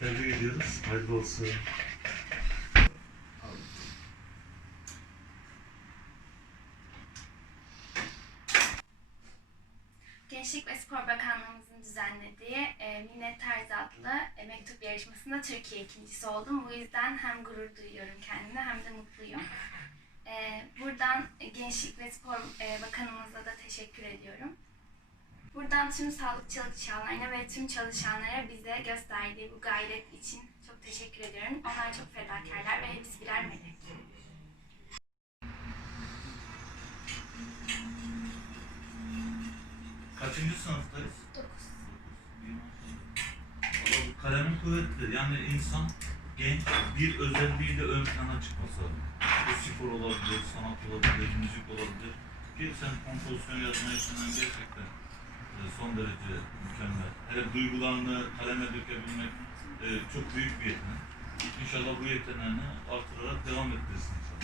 Tebrik ediyoruz. Hayırlı olsun. Gençlik ve Spor Bakanlığımızın düzenlediği e, Minnet Tarzı adlı e, mektup yarışmasında Türkiye ikincisi oldum. Bu yüzden hem gurur duyuyorum kendime hem de mutluyum. E, buradan Gençlik ve Spor e, Bakanımıza da teşekkür ediyorum. Buradan tüm sağlık çalışanlarına ve tüm çalışanlara bize gösterdiği bu gayret için çok teşekkür ediyorum. Onlar çok fedakarlar ve hepsi birer melek. Kaçıncı sınıftayız? Dokuz. Valla bu kalemin kuvvetli. Yani insan genç bir özelliğiyle ön plana çıkması lazım. Bu spor olabilir, sanat olabilir, müzik olabilir. Ki sen kompozisyon yazmayı gerçekten e, son derece mükemmel. Hele duygularını kaleme dökebilmek e, çok büyük bir yetenek. İnşallah bu yeteneğini artırarak devam ettirsin inşallah.